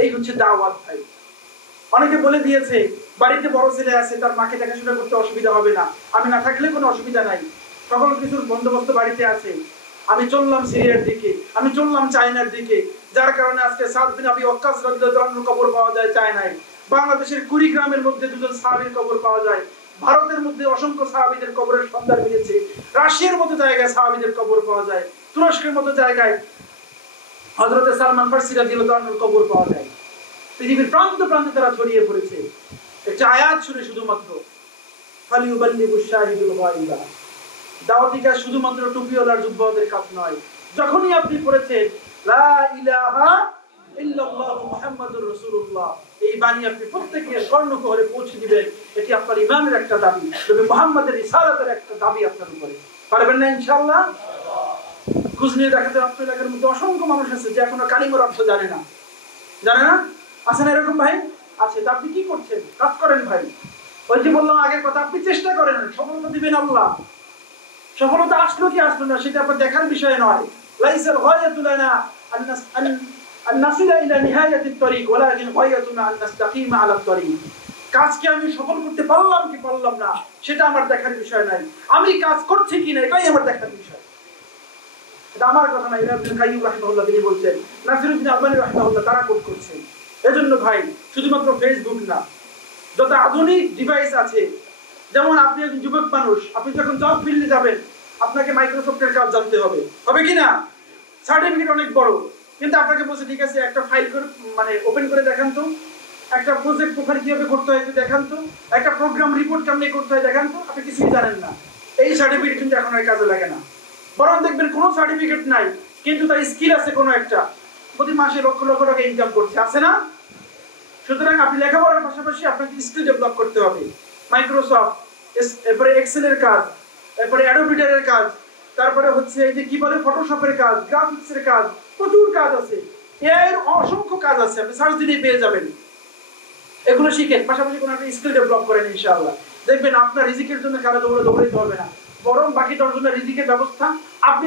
এই হচ্ছে দাওয়াত ভাই। অনেকে বলে দিয়েছে বাড়িতে বড় ছেলে আছে, তার মাকে দেখাশোনা করতে অসুবিধা হবে না, আমি না থাকলে কোনো অসুবিধা নাই, সকল কিছুর বন্দোবস্ত বাড়িতে আছে। আমি চললাম সিরিয়ার দিকে, আমি চললাম চায়নার দিকে, যার কারণে আজকে সাদ বিন আবি ওয়াক্কাস রাদিয়াল্লাহু আনহু কবর পাওয়া যায় চায়নায়, বাংলাদেশের কুড়িগ্রামের মধ্যে দুজন সাহাবীর কবর পাওয়া যায়, ভারতের মধ্যে অসংখ্য সাহাবীদের কবরের সন্ধান মিলেছে, রাশিয়ার মতো জায়গায় সাহাবীদের কবর পাওয়া যায়, তুরস্কের মতো জায়গায় হযরত সালমান ফারসি রাদিয়াল্লাহু আনহুর কবর পাওয়া যায়। পৃথিবীর প্রান্তে প্রান্তে তারা ছড়িয়ে পড়েছে। একটা আয়াত শুনে শুধুমাত্র ফালিউবাল্লিগুশ শাহিদুল গায়বা, দাওয়াতি কাজ শুধুমাত্র টুপিওয়ালার যুব্বদের কাজ নয়। যখনই আপনি পড়েছেন লা ইলাহা ইল্লাল্লাহু মুহাম্মাদুর রাসূলুল্লাহ, এই বাণী আপনি প্রত্যেককে স্বর্ণকহরে পৌঁছে দিবেন। এটি আপনার ঈমানের একটা দাবি, তবে মুহাম্মাদের রিসালাতের একটা দাবি আপনার উপরে। পারবেন না ইনশাআল্লাহ? খোঁজ নিয়ে দেখাতে আপনার এলাকার মধ্যে অসংখ্য মানুষ আছে যে এখনো কালিমার অর্থ জানে না। জানে না? আছে না এরকম ভাই? আছে। তা আপনি কি করছেন? কাজ করেন ভাই। ওই যে বললাম আগের কথা, আপনি চেষ্টা করেন, সফলতা দিবেন আল্লাহ। সফলতা আসলো কি আসলো না সেটা আপনার দেখার বিষয় নয়। লাইসাল গায়াতু লানা আন নাসিলা ইলা নিহায়াতিত তরিক ওয়ালাকিন গায়াতুনা আন নাস্তাকিমা আলা তরিক। কাজকে আমি সফল করতে পারলাম কি পারলাম না সেটা আমার দেখার বিষয় নাই, আমি কাজ করছি কিনা এটাই আমার দেখার বিষয়। এটা আমার কথা না, ইবনে কাইয়্যিম রাহিমাহুল্লাহ তিনি বলছেন, নাসিরুদ্দিন আলবানী রাহিমাহুল্লাহ তারা কোট করছেন। এজন্য ভাই শুধুমাত্র ফেসবুক না, যত আধুনিক ডিভাইস আছে, যেমন আপনি একজন যুবক মানুষ, আপনি যখন জব ফিল্ডে যাবেন আপনাকে মাইক্রোসফটের কাজ জানতে হবে, হবে কি না? সার্টিফিকেট অনেক বড়, কিন্তু আপনাকে বলছে ঠিক আছে একটা ফাইল করে মানে ওপেন করে দেখান তো, একটা প্রজেক্ট প্রোফাইল কিভাবে করতে হয় একটু দেখান তো, একটা প্রোগ্রাম রিপোর্ট কেমনে করতে হয় দেখান তো, আপনি কিছুই জানেন না। এই সার্টিফিকেট কিন্তু এখন আর কাজে লাগে না। বরং দেখবেন কোনো সার্টিফিকেট নাই কিন্তু তার স্কিল আছে কোনো একটা, প্রতি মাসে লক্ষ লক্ষ টাকা ইনকাম করছে, আছে না? সুতরাং আপনি লেখাপড়ার পাশাপাশি আপনাকে স্কিল ডেভেলপ করতে হবে। মাইক্রোসফট, এরপরে এক্সেলের কাজ, এরপরে অ্যাডোবিটারের কাজ, তারপরে হচ্ছে এই যে কি বলে ফটোশপের কাজ, গ্রাফিক্সের কাজ, প্রচুর কাজ আছে, এর অসংখ্য কাজ আছে, আপনি সার্চ দিলেই পেয়ে যাবেন। এগুলো শিখেন, পাশাপাশি কোনো একটা স্কিল ডেভেলপ করেন, ইনশাআল্লাহ দেখবেন আপনার রিজিকের জন্য কারো দৌড়াইতে হবে না, বরং বাকিটার জন্য রিজিকের ব্যবস্থা আপনি